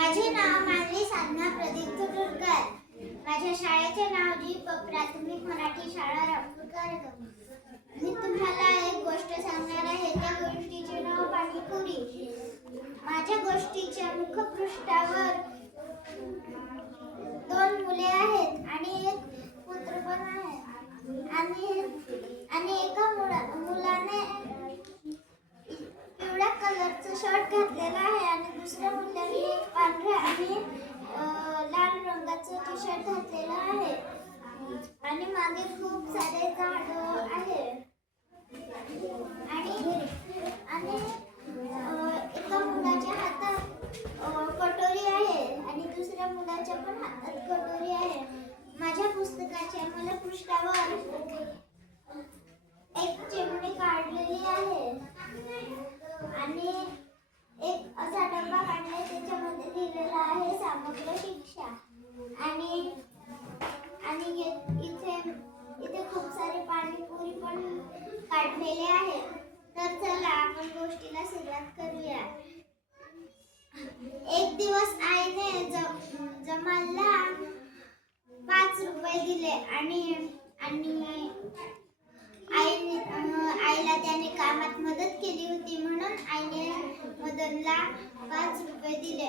माझे नाव मानवी साधना प्रदीप तुटुरकर. माझ्या शाळेचे नाव जी प्राथमिक मराठी शाळा रामपूरकर. मी तुम्हाला एक गोष्ट सांगणार आहे. त्या गोष्टीचे नाव पाणीपुरी. माझ्या गोष्टीच्या मुखपृष्ठावर दोन मुले आहेत आणि एक पुत्र पण आहे. आणि एका मुलाने पिवळ्या कलरचं शर्ट घातलेलं आहे आणि दुसऱ्या मुलाने पांढऱ्या आणि लाल रंगाचं टी शर्ट घातलेलं आहे. आणि मागे खूप सारे झाड आहे. आणि एका मुलाच्या हातात कटोरी आहे आणि दुसऱ्या मुलाच्या पण हातात कटोरी आहे. माझ्या पुस्तकाच्या मला पृष्ठावर एक चिमणी काढलेली आहे आणि एक असा डब्बा काढलाय, त्याच्यामध्ये लिहिलेला आहे समग्र शिक्षा. आणि इथे खूप सारे पाणीपुरी पण काढलेले आहे. तर चला आपण गोष्टीला सुरुवात करूया. एक दिवस आईने जमालला 5 रुपये दिले आणि आईला त्याने कामात मदत केली होती, म्हणून आईने मदनला 5 रुपये दिले.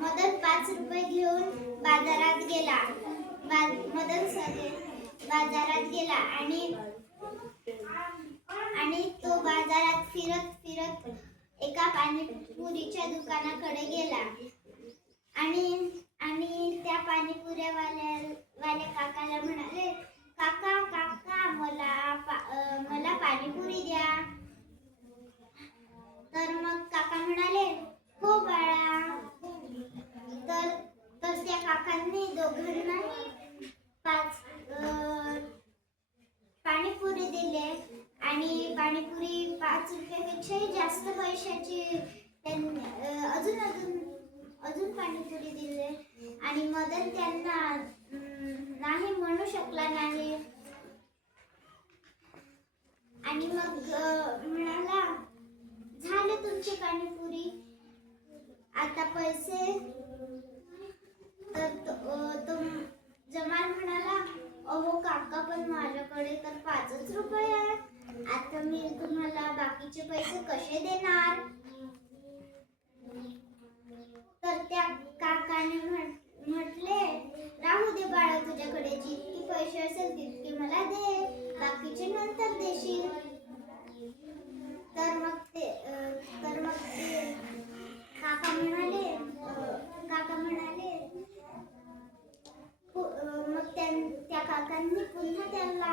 मदन 5 रुपये घेऊन बाजारात गेला. बाजारात गेला आणि तो बाजारात फिरत एका पाणीपुरीच्या दुकानाकडे गेला आणि त्या पाणीपुऱ्यावाल्या काकाला म्हणाले, काका काका मला पाणीपुरी द्या. तर मग काका म्हणाले, हो बाळा. तर त्या काकांनी दोघांनाही 5 पाणीपुरी दिले आणि पाणीपुरी 5 रुपयापेक्षाही जास्त पैशाची अजून पाणीपुरी दिले. आणि मदन त्यांना नाही म्हणू शकला नाही आणि मग म्हणाला, झाले तुमची पाणीपुरी, आता पैसे. तर जमाल म्हणाला, अहो काका, पण माझ्याकडे तर 5च रुपये आहेत. आता मी तुम्हाला बाकीचे पैसे कसे देणार. तर त्या काकाने म्हटले, राहू दे बाळा, तुझ्याकडे जितके पैसे असेल तितके मला दे, बाकीचे नंतर देशील. तर मग ते काका म्हणाले मग त्या काकांनी पुन्हा त्याला